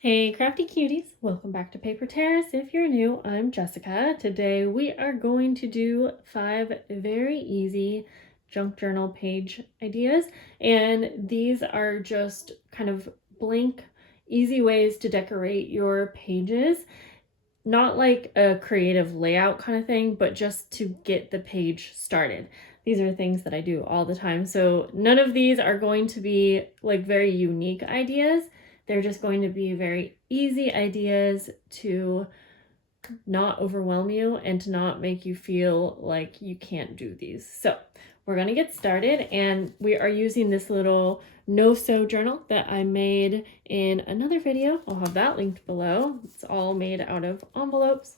Hey crafty cuties, welcome back to Paper Terrace. If you're new, I'm Jessica. Today we are going to do 5 very easy junk journal page ideas, and these are just kind of blank, easy ways to decorate your pages. Not like a creative layout kind of thing, but just to get the page started. These are things that I do all the time, so none of these are going to be like very unique ideas. They're just going to be very easy ideas to not overwhelm you and to not make you feel like you can't do these. So we're going to get started, and we are using this little no-sew journal that I made in another video. I'll have that linked below. It's all made out of envelopes,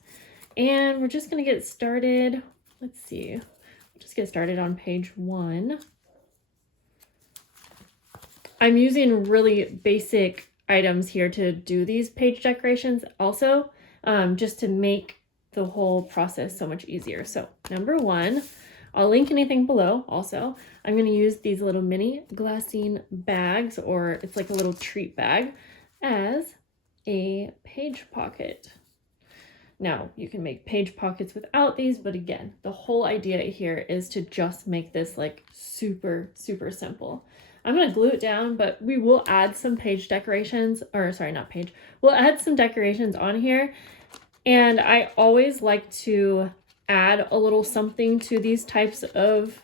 and we're just going to get started. Let's see. We'll just get started on page 1. I'm using really basic items here to do these page decorations also, just to make the whole process so much easier. So number 1, I'll link anything below also. I'm going to use these little mini Glassine bags, or it's like a little treat bag, as a page pocket. Now, you can make page pockets without these, but again, the whole idea here is to just make this like super, super simple. I'm going to glue it down, but we will add some page decorations, or sorry, not page. We'll add some decorations on here. And I always like to add a little something to these types of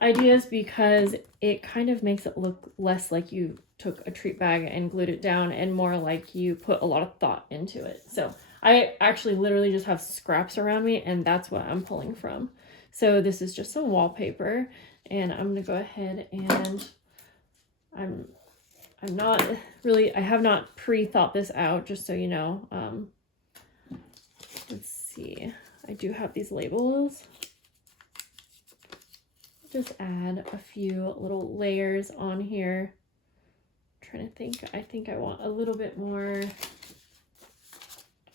ideas because it kind of makes it look less like you took a treat bag and glued it down and more like you put a lot of thought into it. So I actually literally just have scraps around me, and that's what I'm pulling from. So this is just some wallpaper, and I'm gonna go ahead and I'm not really, I have not pre-thought this out, just so you know. Let's see, I do have these labels. Just add a few little layers on here. I'm trying to think, I think I want a little bit more.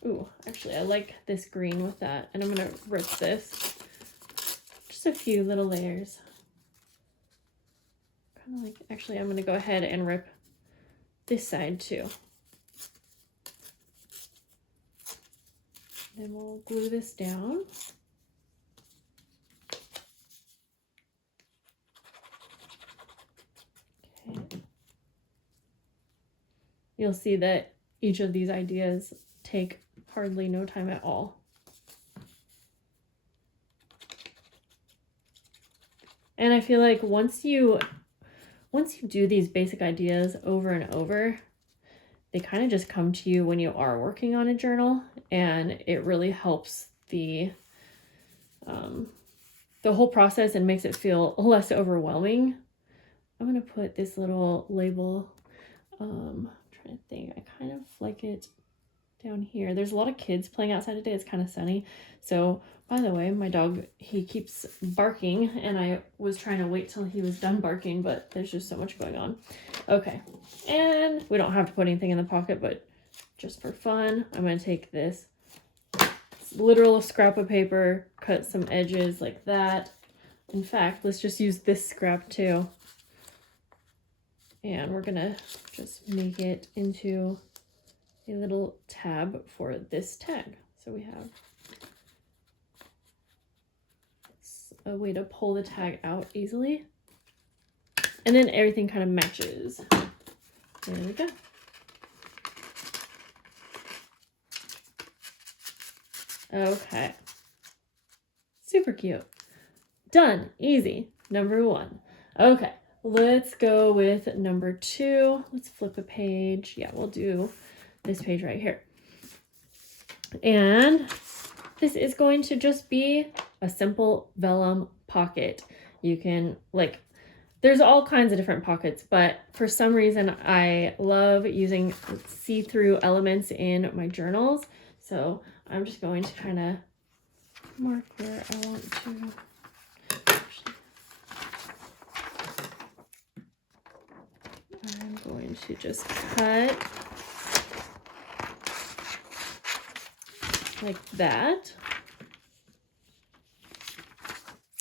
Ooh, actually I like this green with that, and I'm gonna rip this. Just a few little layers. Kind of like, actually I'm gonna go ahead and rip this side too. Then we'll glue this down. Okay. You'll see that each of these ideas take hardly no time at all. And I feel like once you do these basic ideas over and over, they kind of just come to you when you are working on a journal, and it really helps the whole process and makes it feel less overwhelming. I'm gonna put this little label, I'm trying to think, I kind of like it down here. There's a lot of kids playing outside today. It's kind of sunny. So by the way, my dog, he keeps barking, and I was trying to wait till he was done barking, but there's just so much going on. Okay, and we don't have to put anything in the pocket, but just for fun, I'm going to take this literal scrap of paper, cut some edges like that. In fact, let's just use this scrap too. And we're going to just make it into a little tab for this tag. So we have a way to pull the tag out easily, and then everything kind of matches. There we go. Okay, super cute. Done. Easy. Number 1. Okay, let's go with number 2. Let's flip a page. Yeah, we'll do this page right here. And this is going to just be a simple vellum pocket. You can, like, there's all kinds of different pockets, but for some reason I love using see-through elements in my journals. So I'm just going to kind of mark where I want to. I'm going to just cut like that.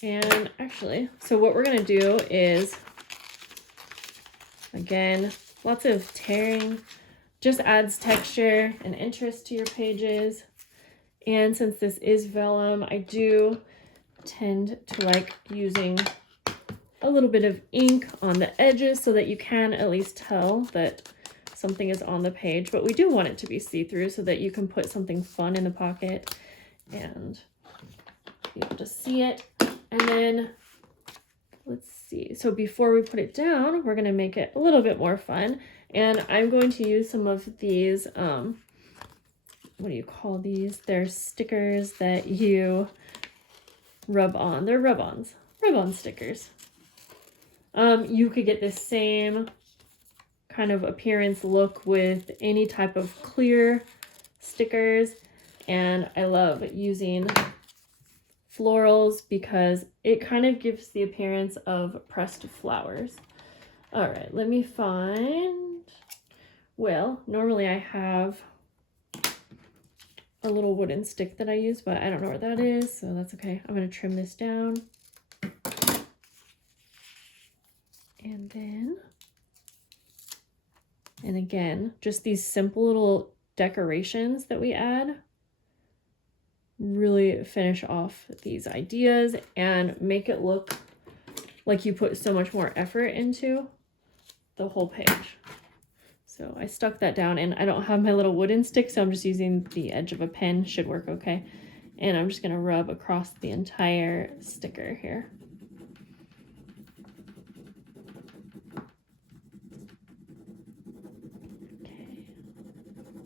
And actually, so what we're going to do is, again, lots of tearing just adds texture and interest to your pages. And since this is vellum, I do tend to like using a little bit of ink on the edges so that you can at least tell that something is on the page, but we do want it to be see-through so that you can put something fun in the pocket and be able to see it. And then let's see, so before we put it down, we're going to make it a little bit more fun, and I'm going to use some of these what do you call these? They're stickers that you rub on. They're rub-on stickers. You could get the same kind of appearance look with any type of clear stickers, and I love using florals because it kind of gives the appearance of pressed flowers. All right, let me find, well, normally I have a little wooden stick that I use, but I don't know where that is, so that's okay. I'm going to trim this down. And again, just these simple little decorations that we add really finish off these ideas and make it look like you put so much more effort into the whole page. So I stuck that down, and I don't have my little wooden stick, so I'm just using the edge of a pen. Should work okay. And I'm just going to rub across the entire sticker here. Okay.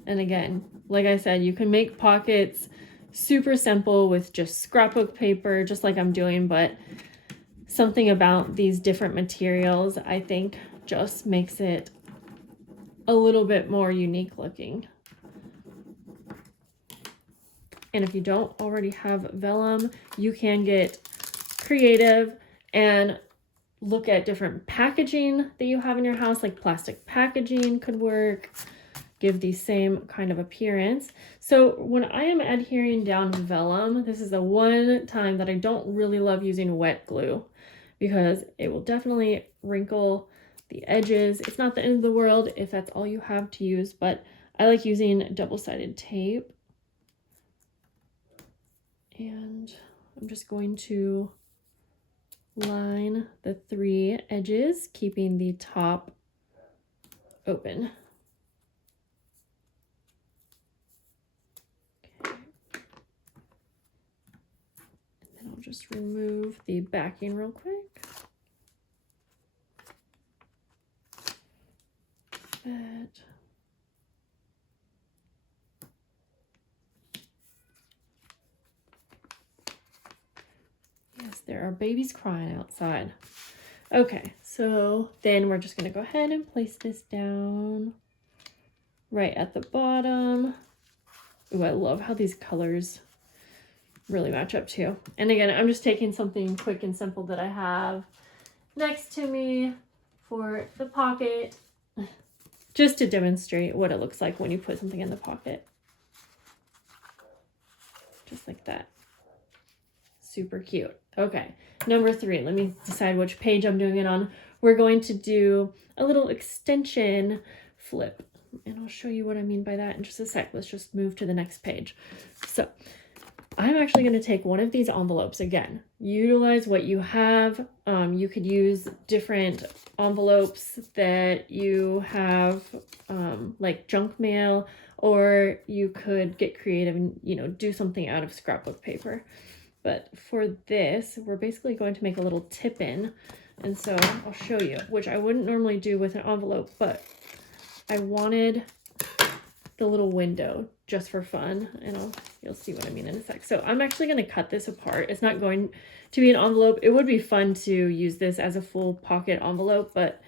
And again, like I said, you can make pockets super simple with just scrapbook paper, just like I'm doing, but something about these different materials, I think, just makes it a little bit more unique looking. And if you don't already have vellum, you can get creative and look at different packaging that you have in your house, like plastic packaging could work, give the same kind of appearance. So when I am adhering down vellum, this is the one time that I don't really love using wet glue because it will definitely wrinkle the edges. It's not the end of the world if that's all you have to use, but I like using double-sided tape. And I'm just going to line the 3 edges, keeping the top open. Okay. And then I'll just remove the backing real quick. That. Yes, there are babies crying outside. Okay, so then we're just going to go ahead and place this down right at the bottom. Ooh, I love how these colors really match up too. And again, I'm just taking something quick and simple that I have next to me for the pocket, just to demonstrate what it looks like when you put something in the pocket. Just like that. Super cute. Okay, number 3, let me decide which page I'm doing it on. We're going to do a little extension flip, and I'll show you what I mean by that in just a sec. Let's just move to the next page. So I'm actually going to take one of these envelopes. Again, utilize what you have. You could use different envelopes that you have, like junk mail, or you could get creative and, you know, do something out of scrapbook paper. But for this, we're basically going to make a little tip-in. And so I'll show you, which I wouldn't normally do with an envelope, but I wanted the little window just for fun. And you'll see what I mean in a sec. So I'm actually going to cut this apart. It's not going to be an envelope. It would be fun to use this as a full pocket envelope, but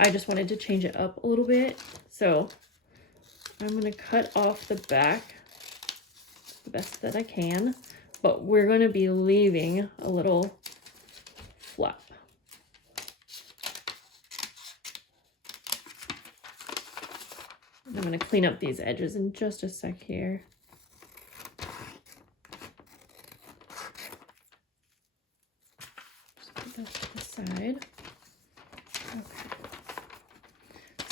I just wanted to change it up a little bit. So I'm going to cut off the back the best that I can. But we're going to be leaving a little flap. I'm going to clean up these edges in just a sec here. Just put that to the side. Okay.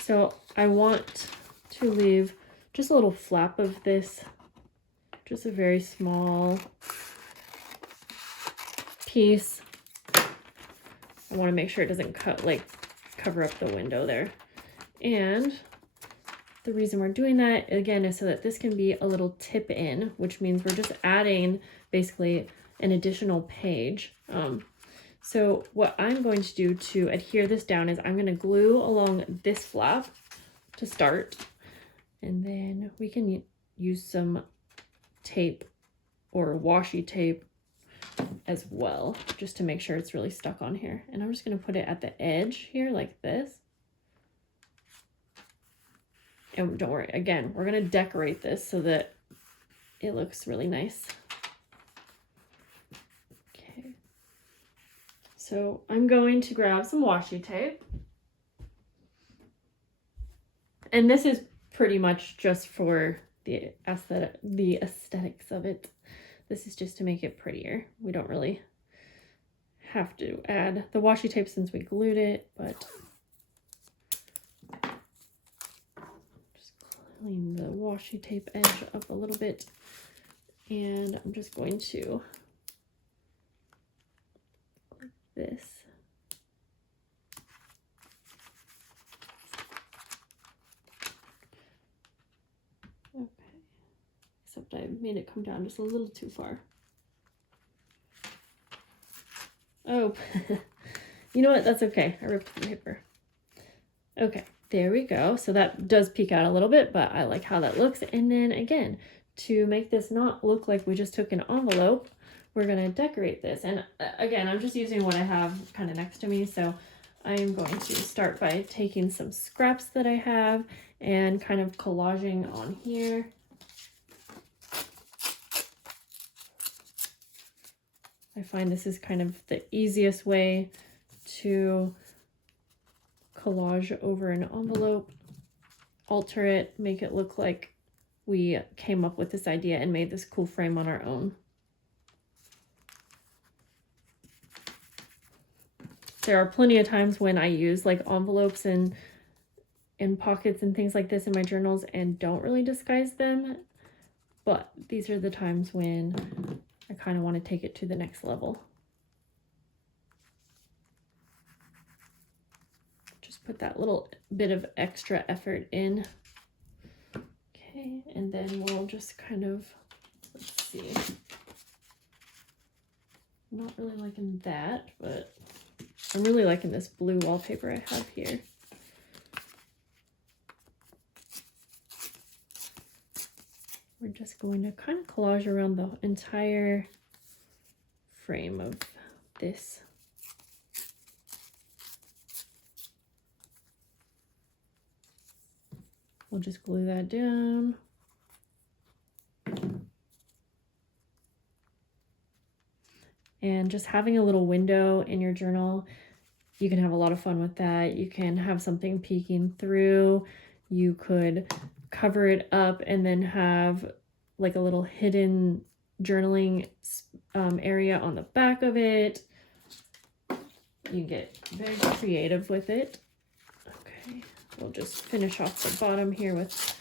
So I want to leave just a little flap of this, just a very small piece. I want to make sure it doesn't cover up the window there. And the reason we're doing that, again, is so that this can be a little tip in, which means we're just adding basically an additional page. So what I'm going to do to adhere this down is I'm going to glue along this flap to start, and then we can use some tape or washi tape as well, just to make sure it's really stuck on here. And I'm just going to put it at the edge here like this. And don't worry, again, we're going to decorate this so that it looks really nice. Okay. So I'm going to grab some washi tape. And this is pretty much just for the aesthetics of it. This is just to make it prettier. We don't really have to add the washi tape since we glued it, but just clean the washi tape edge up a little bit. And I'm just going to, like this. Okay. Except I made it come down just a little too far. Oh, you know what? That's okay. I ripped the paper. Okay, there we go. So that does peek out a little bit, but I like how that looks. And then again, to make this not look like we just took an envelope, we're going to decorate this. And again, I'm just using what I have kind of next to me. So I'm going to start by taking some scraps that I have and kind of collaging on here. I find this is kind of the easiest way to collage over an envelope, alter it, make it look like we came up with this idea and made this cool frame on our own. There are plenty of times when I use like envelopes and pockets and things like this in my journals and don't really disguise them, but these are the times when I kind of want to take it to the next level. Just put that little bit of extra effort in. Okay, and then we'll just kind of, let's see. I'm not really liking that, but I'm really liking this blue wallpaper I have here. We're just going to kind of collage around the entire frame of this. We'll just glue that down. And just having a little window in your journal, you can have a lot of fun with that. You can have something peeking through. You could cover it up and then have like a little hidden journaling area on the back of it. You get very creative with it. Okay, we'll just finish off the bottom here with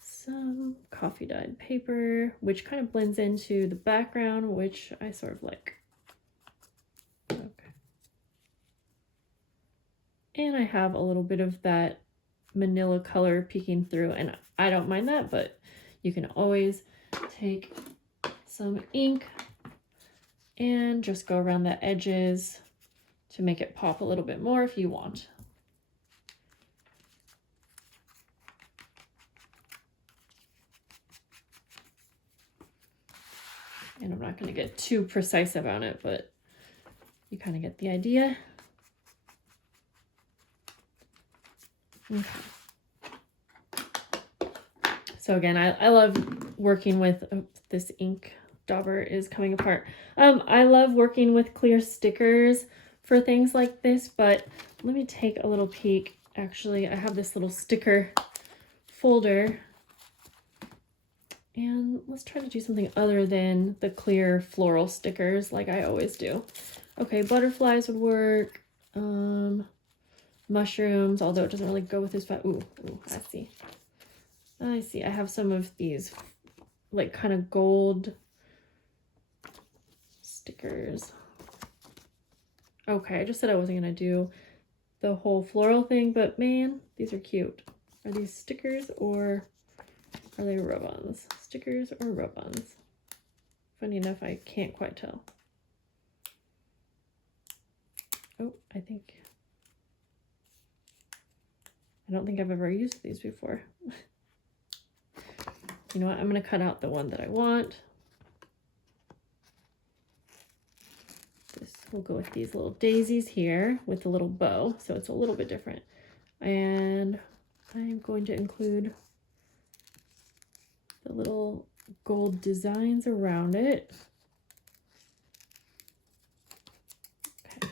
some coffee dyed paper, which kind of blends into the background, which I sort of like. Okay. And I have a little bit of that manila color peeking through, and I don't mind that, but you can always take some ink and just go around the edges to make it pop a little bit more if you want. And I'm not going to get too precise about it, but you kind of get the idea. Okay. So again, I love working with, oh, this ink dauber is coming apart. I love working with clear stickers for things like this, but let me take a little peek. Actually, I have this little sticker folder, and let's try to do something other than the clear floral stickers like I always do. Okay, butterflies would work. mushrooms, although it doesn't really go with this, but ooh, I see. I see. I have some of these like kind of gold stickers. Okay, I just said I wasn't gonna do the whole floral thing, but man, these are cute. Are these stickers or are they rub-ons? Stickers or rub-ons? Funny enough, I can't quite tell. Oh, I don't think I've ever used these before. You know what? I'm going to cut out the one that I want. This will go with these little daisies here with the little bow, so it's a little bit different. And I'm going to include the little gold designs around it. Okay.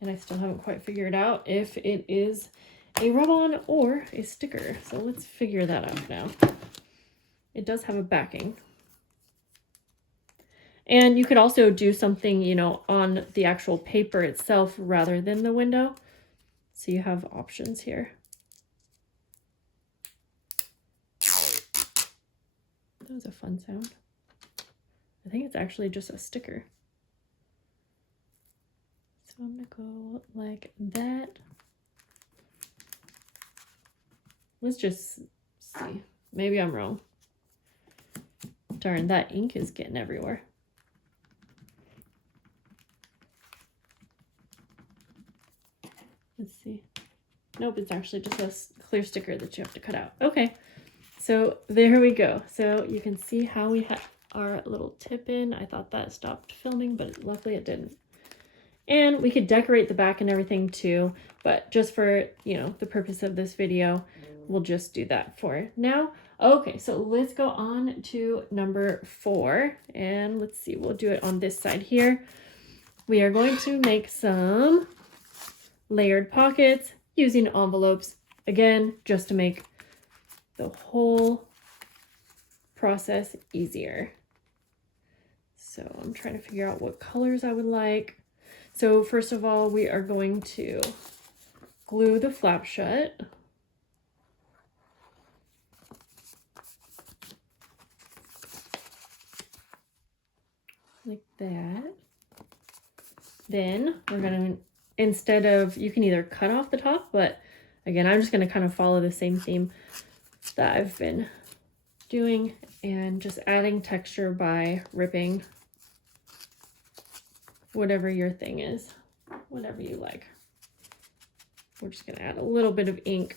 And I still haven't quite figured out if it is a rub-on or a sticker. So let's figure that out now. It does have a backing. And you could also do something, you know, on the actual paper itself rather than the window. So you have options here. That was a fun sound. I think it's actually just a sticker. So I'm gonna go like that. Let's just see. Maybe I'm wrong. Darn, that ink is getting everywhere. Let's see. Nope, it's actually just a clear sticker that you have to cut out. Okay, so there we go. So you can see how we had our little tip in. I thought that stopped filming, but luckily it didn't. And we could decorate the back and everything too, but just for, you know, the purpose of this video, we'll just do that for now. Okay, so let's go on to number 4, and let's see, we'll do it on this side here. We are going to make some layered pockets using envelopes, again, just to make the whole process easier. So I'm trying to figure out what colors I would like. So first of all, we are going to glue the flap shut. Like that. Then we're going to, instead of, you can either cut off the top, but again, I'm just going to kind of follow the same theme that I've been doing and just adding texture by ripping whatever your thing is, whatever you like. We're just going to add a little bit of ink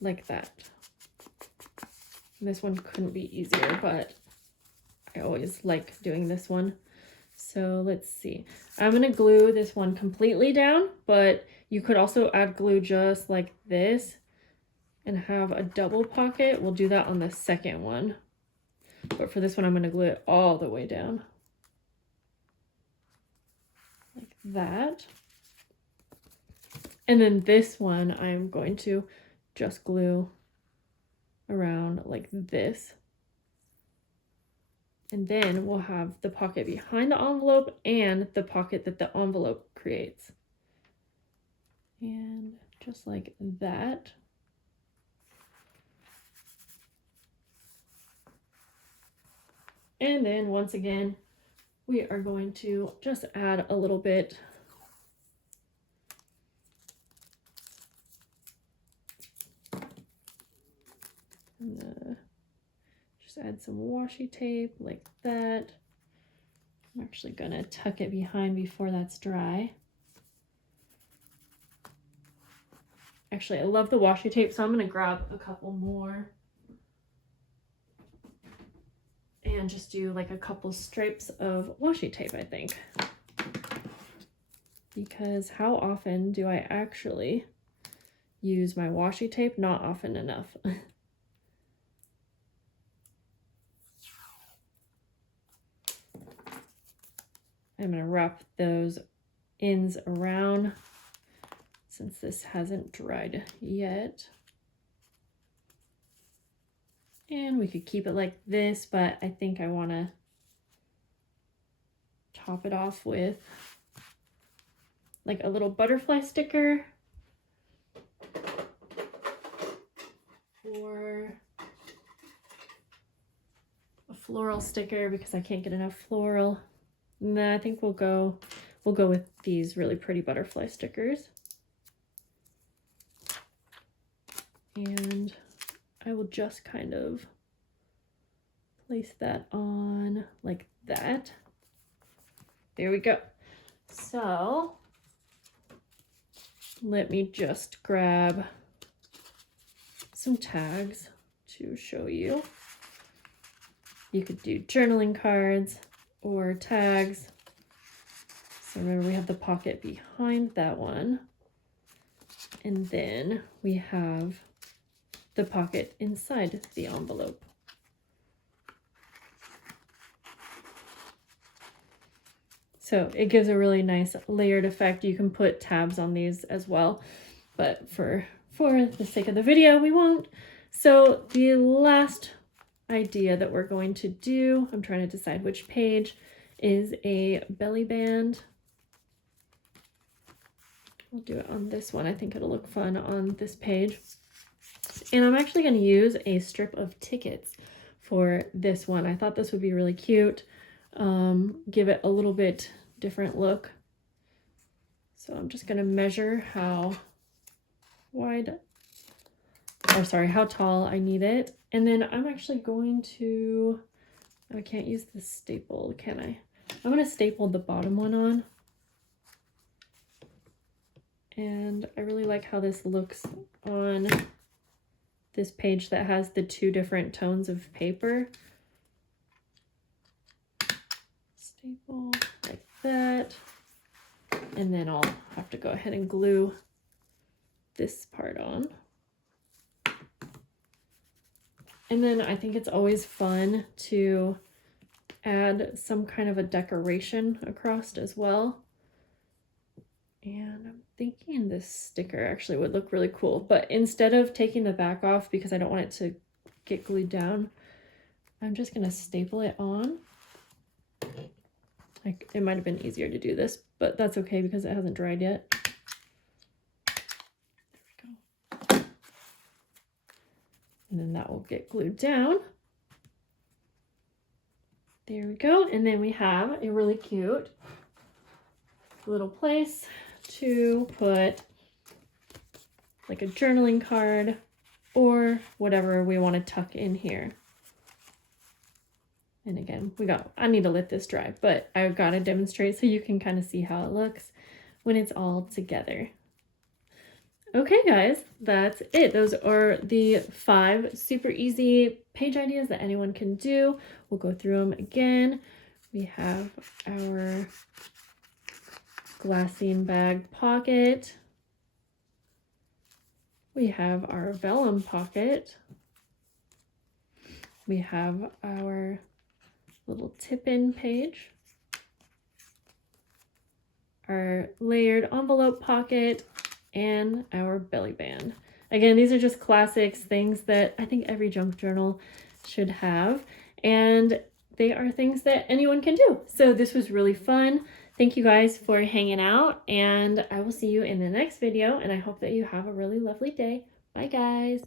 like that. This one couldn't be easier, but I always like doing this one. So let's see. I'm going to glue this one completely down, but you could also add glue just like this and have a double pocket. We'll do that on the second one. But for this one, I'm going to glue it all the way down. Like that. And then this one, I'm going to just glue around like this. And then we'll have the pocket behind the envelope and the pocket that the envelope creates. And just like that. And then once again, we are going to just add a little bit just add some washi tape like that. I'm actually gonna tuck it behind before that's dry. Actually, I love the washi tape, so I'm gonna grab a couple more and just do like a couple stripes of washi tape, I think. Because how often do I actually use my washi tape? Not often enough. I'm going to wrap those ends around since this hasn't dried yet. And we could keep it like this, but I think I want to top it off with like a little butterfly sticker, or a floral sticker because I can't get enough floral. Nah, I think we'll go with these really pretty butterfly stickers. And I will just kind of place that on like that. There we go. So let me just grab some tags to show you. You could do journaling cards or tags. So remember, we have the pocket behind that one. And then we have the pocket inside the envelope. So it gives a really nice layered effect. You can put tabs on these as well, but for the sake of the video, we won't. So the last idea that we're going to do, I'm trying to decide which page, is a belly band. I'll do it on this one. I think it'll look fun on this page. And I'm actually going to use a strip of tickets for this one. I thought this would be really cute. Give it a little bit different look. So I'm just going to measure how tall I need it. And then I'm actually going to, I can't use the staple, can I? I'm going to staple the bottom one on. And I really like how this looks on this page that has the two different tones of paper. Staple like that. And then I'll have to go ahead and glue this part on. And then I think it's always fun to add some kind of a decoration across as well. And I'm thinking this sticker actually would look really cool, but instead of taking the back off because I don't want it to get glued down, I'm just gonna staple it on. Like, it might have been easier to do this, but that's okay because it hasn't dried yet. There we go. And then that will get glued down. There we go. And then we have a really cute little place to put like a journaling card or whatever we want to tuck in here. And again, I need to let this dry, but I've got to demonstrate so you can kind of see how it looks when it's all together. Okay, guys, that's it. Those are the 5 super easy page ideas that anyone can do. We'll go through them again. We have our Glassine bag pocket. We have our vellum pocket. We have our little tip-in page. Our layered envelope pocket and our belly band. Again, these are just classics, things that I think every junk journal should have, and they are things that anyone can do. So this was really fun. Thank you guys for hanging out, and I will see you in the next video, and I hope that you have a really lovely day. Bye, guys.